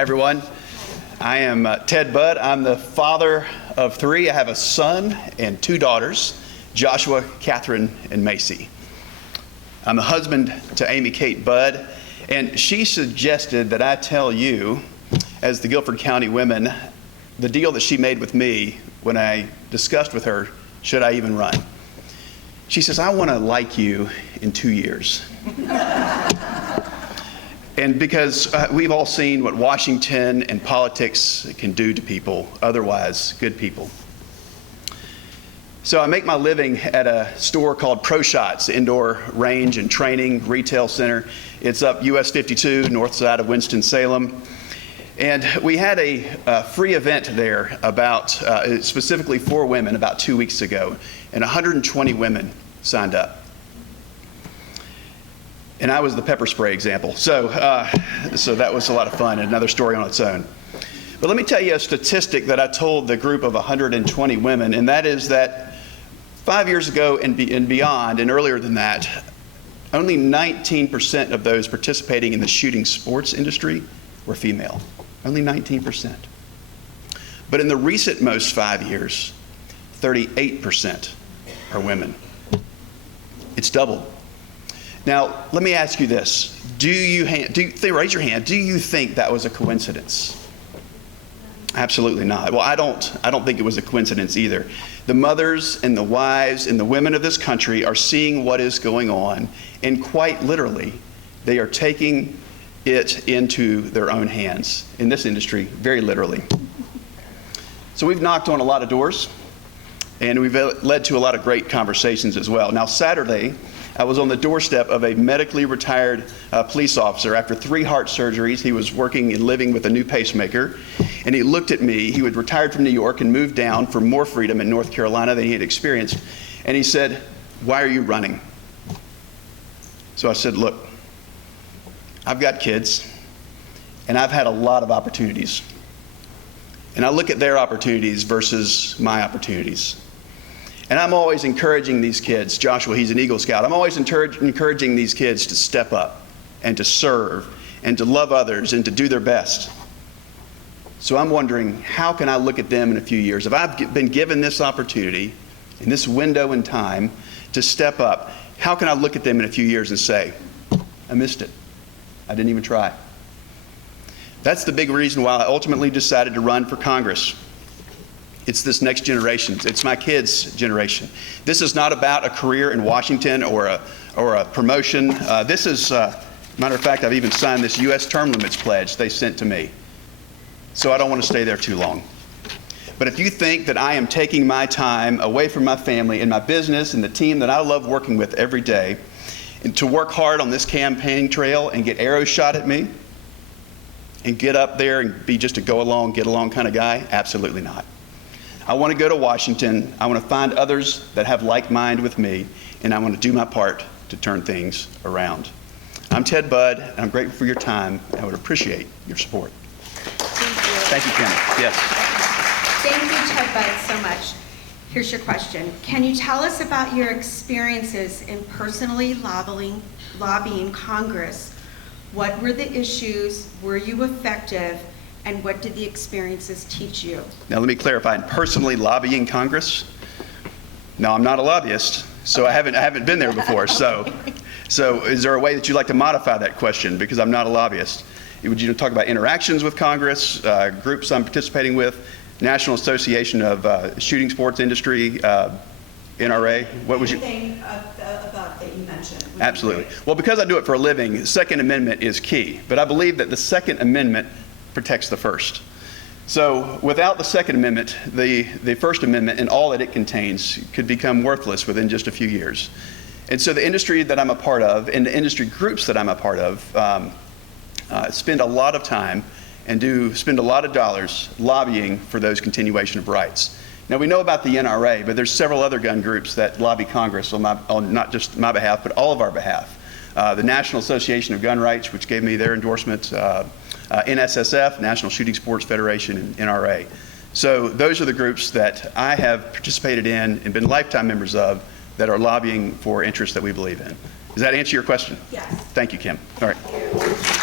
Hi, everyone. I am Ted Budd. I'm the father of three. I have a son and two daughters, Joshua, Catherine, and Macy. I'm the husband to Amy Kate Budd, and she suggested that I tell you, as the Guilford County women, the deal that she made with me when I discussed with her, should I even run? She says, I want to like you in 2 years. And because we've all seen what Washington and politics can do to people, otherwise good people. So I make my living at a store called Pro Shots, indoor range and training retail center. It's up US 52, north side of Winston-Salem. And we had a free event there about, specifically for women, about 2 weeks ago. And 120 women signed up. And I was the pepper spray example. So that was a lot of fun, another story on its own. But let me tell you a statistic that I told the group of 120 women, and that is that 5 years ago and beyond, and earlier than that, only 19% of those participating in the shooting sports industry were female. Only 19%. But in the recent most 5 years, 38% are women. It's doubled. Now, let me ask you this. Raise your hand. Do you think that was a coincidence? Absolutely not. Well, I don't think it was a coincidence either. The mothers and the wives and the women of this country are seeing what is going on, and quite literally, they are taking it into their own hands. In this industry, very literally. So we've knocked on a lot of doors, and we've led to a lot of great conversations as well. Now, Saturday, I was on the doorstep of a medically retired police officer. After 3 heart surgeries, he was working and living with a new pacemaker. And he looked at me. He had retired from New York and moved down for more freedom in North Carolina than he had experienced. And he said, "Why are you running?" So I said, "Look, I've got kids, and I've had a lot of opportunities. And I look at their opportunities versus my opportunities. And I'm always encouraging these kids. Joshua, he's an Eagle Scout. I'm always encouraging these kids to step up and to serve and to love others and to do their best. So I'm wondering, how can I look at them in a few years? If I've been given this opportunity in this window in time to step up, how can I look at them in a few years and say, I missed it. I didn't even try." That's the big reason why I ultimately decided to run for Congress. It's this next generation. It's my kids' generation. This is not about a career in Washington or a promotion. This is, matter of fact, I've even signed this U.S. term limits pledge they sent to me. So I don't want to stay there too long. But if you think that I am taking my time away from my family and my business and the team that I love working with every day, and to work hard on this campaign trail and get arrows shot at me, and get up there and be just a go along, get along kind of guy, absolutely not. I want to go to Washington. I want to find others that have like mind with me, and I want to do my part to turn things around. I'm Ted Budd, and I'm grateful for your time. I would appreciate your support. Thank you. Thank you, Kim. Yes. Thank you, Ted Budd, so much. Here's your question. Can you tell us about your experiences in personally lobbying Congress? What were the issues? Were you effective? And what did the experiences teach you? Now let me clarify. Personally lobbying Congress? No, I'm not a lobbyist, so I haven't been there before. So is there a way that you'd like to modify that question? Because I'm not a lobbyist. Would you talk about interactions with Congress, groups I'm participating with, National Association of Shooting Sports Industry, NRA? What would you? Anything about that you mentioned. Absolutely. Well, because I do it for a living, the Second Amendment is key. But I believe that the Second Amendment protects the First. So without the Second Amendment, the First Amendment and all that it contains could become worthless within just a few years. And so the industry that I'm a part of and the industry groups that I'm a part of spend a lot of time and do spend a lot of dollars lobbying for those continuation of rights. Now we know about the NRA, but there's several other gun groups that lobby Congress on not just my behalf, but all of our behalf. The National Association of Gun Rights, which gave me their endorsement, NSSF, National Shooting Sports Federation, and NRA. So those are the groups that I have participated in and been lifetime members of that are lobbying for interests that we believe in. Does that answer your question? Yes. Thank you, Kim. All right.